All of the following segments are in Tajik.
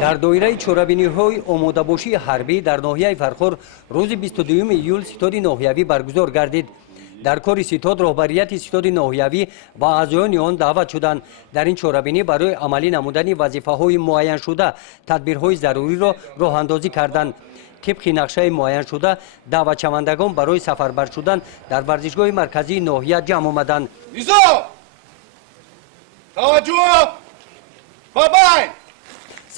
дар доираи чорабиниҳои омодабошии ҳарбӣ дар ноҳияи Фархор рӯзи 22 июл ситоди ноҳиявӣ баргузор гардид. дар кори ситод роҳбарияти ситоди ноҳиявӣ ва аъзоёни он даъват шуданд. дар ин чорабинӣ барои амалӣ намудани вазифаҳои муайяншуда тадбирҳои заруриро роҳандозӣ карданд. тибқи нақшаи муайяншуда даъватшавандагон барои сафарбар шудан дар варзишгоҳи марказии ноҳия ҷамъ омаданд.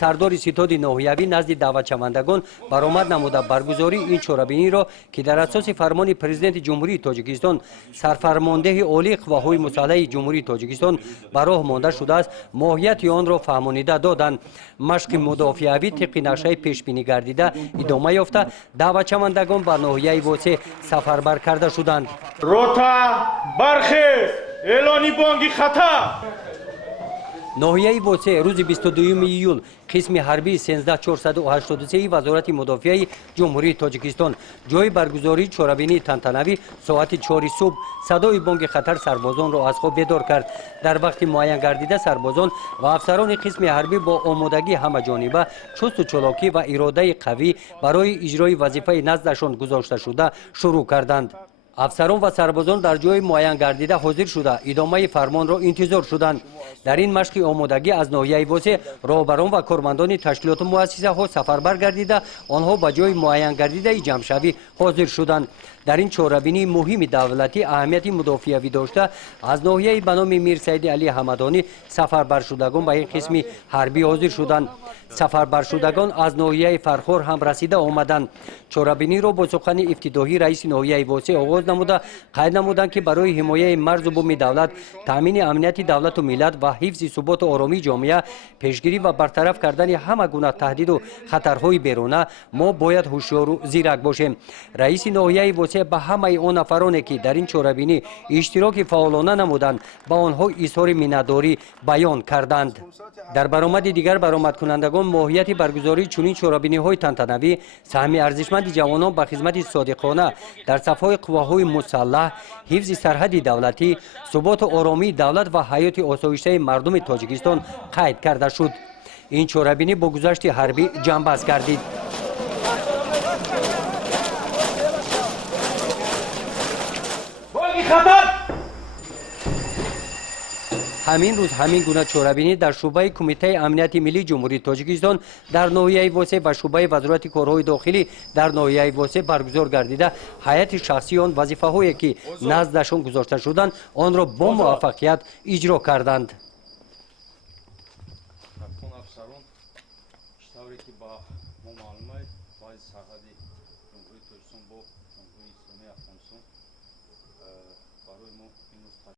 сардори ситоди ноҳиявӣ назди даъватшавандагон баромад намуда баргузории ин чорабиниро ки дар асоси фармони президенти ҷумҳурии тоҷикистон сарфармондеҳи олии қувваҳои мусаллаҳи ҷумҳурии тоҷикистон ба роҳ монда шудааст, моҳияти онро фаҳмонида доданд. машқи мудофиавӣ тибқи нақшаи пешбинӣ гардида идома ёфта даъватшавандагон ба ноҳияи восеъ сафарбар карда шуданд. рота бархез эълони бонги хатар. ноҳияи восеъ рӯзи 22 июл қисми ҳарбии 13483 вазорати мудофиаи ҷумҳурии тоҷикистон ҷои баргузории чорабинии тантанавӣ соати 4 субҳ садои бонги хатар сарбозонро аз хоб бедор кард. дар вақти муайян гардида сарбозон ва афсарони қисми ҳарбӣ бо омодагии ҳамаҷониба чусту чолокӣ ва иродаи қавӣ барои иҷрои вазифаи наздашон гузошташуда шурӯъ карданд. афсарон ва сарбозон дар ҷои муайян гардида ҳозир шуда идомаи фармонро интизор шуданд. дар ин машқи омодагӣ аз ноҳияи восеъ роҳбарон ва кормандони ташкилоту муассисаҳо сафарбар гардида онҳо ба ҷои муайян гардидаи ҷамъшавӣ ҳозир шуданд. дар ин чорабинии муҳими давлатӣ аҳамияти мудофиавӣ дошта аз ноҳияи ба номи Мир Саиди Али Ҳамадонӣ сафарбаршудагон ба ин қисми ҳарбӣ ҳозир шуданд. сафарбаршудагон аз ноҳияи Фархор ҳам расида омаданд. чорабиниро бо сухани ибтидоҳӣ раиси ноҳияи восеъ оғоз намуда қайд намуданд ки барои ҳимояи марзу буми давлат, таъмини амнияти давлату миллат ва ҳифзи суботу оромии ҷомеа, пешгирӣ ва бартараф кардани ҳама гуна таҳдиду хатарҳои беруна мо бояд ҳушёру зирак бошем. раиси ноҳияи восеъ ба ҳамаи он нафароне ки дар ин чорабинӣ иштироки фаъолона намуданд ба онҳо изҳори миннатдорӣ баён карданд. дар баромади дигар баромадкунандагон моҳияти баргузории чунин чорабиниҳои тантанавӣ саҳми арзишманди ҷавонон ба хизмати содиқона дар сафҳои қувваҳои мусаллаҳ, ҳифзи сарҳади давлатӣ, суботу оромии давлат ва ҳаёти осоиштаи мардуми Тоҷикистон қайд карда шуд. ин чорабинӣ бо гузашти ҳарбӣ ҷамъбаст гардид. ҳамин рӯз ҳамин гуна чорабинӣ дар шӯъбаи кумитаи амнияти миллии ҷумҳурии Тоҷикистон дар ноҳияи восеъ ва шӯъбаи вазорати корҳои дохилӣ дар ноҳияи восеъ баргузор гардида ҳайати шахсии он вазифаҳое ки наздашон гузошта шуданд онро бо муваффақият иҷро карданд.